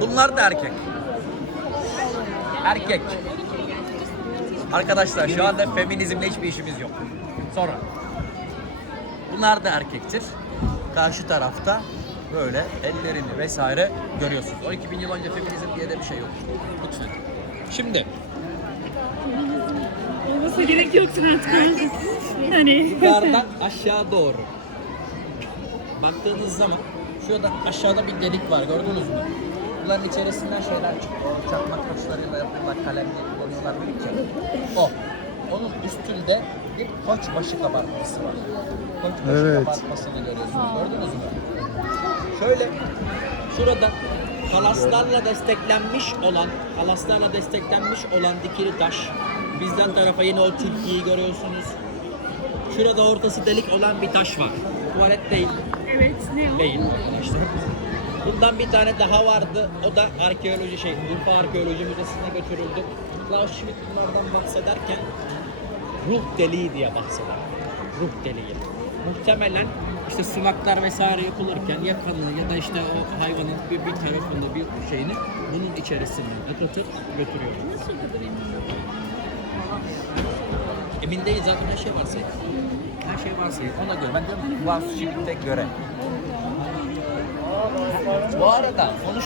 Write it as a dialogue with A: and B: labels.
A: Bunlar da erkek. Erkek. Arkadaşlar şu anda feminizmle hiçbir işimiz yok. Sonra. Bunlar da erkektir. Karşı tarafta böyle ellerini vesaire görüyorsunuz. 12 bin yıl önce feminizm diye de bir şey yok. Lütfen. Şimdi
B: Olmasa gerek yoktu artık. Hani.
A: yukarıdan aşağı doğru. Baktığınız zaman şurada aşağıda bir delik var gördünüz mü? Bunların içerisinden şeyler çıkıyor. Çakmak taşlarıyla yapıyorlar, kalemle kullanıyorlar birlikte. O. Onun üstünde bir koç başı kabartması var. Koç başı
C: Evet.
A: kabartmasını görüyorsunuz. Gördünüz mü? Şöyle şurada kalaslarla desteklenmiş olan, kalaslarla desteklenmiş olan dikili taş. Bizden tarafa yine o tilkiyi görüyorsunuz. Şurada ortası delik olan bir taş var. Tuvalet değil.
B: Evet ne o?
A: Değil arkadaşlar. Bundan bir tane daha vardı. O da arkeoloji şey, Urfa Arkeoloji Müzesi'ne götürüldü. Klaus Schmidt bunlardan bahsederken ruh deliği diye bahseder. Ruh deliği. Muhtemelen işte sumaklar vesaire yapılırken ya kanı ya da işte o hayvanın bir, bir tarafında bir şeyini bunun içerisinden akıtıp götürüyor.
B: Nasıl kadar emin
A: değil zaten her şey varsa. Her şey varsa ona göre. Ben diyorum Schmidt'e göre. Bu arada konuş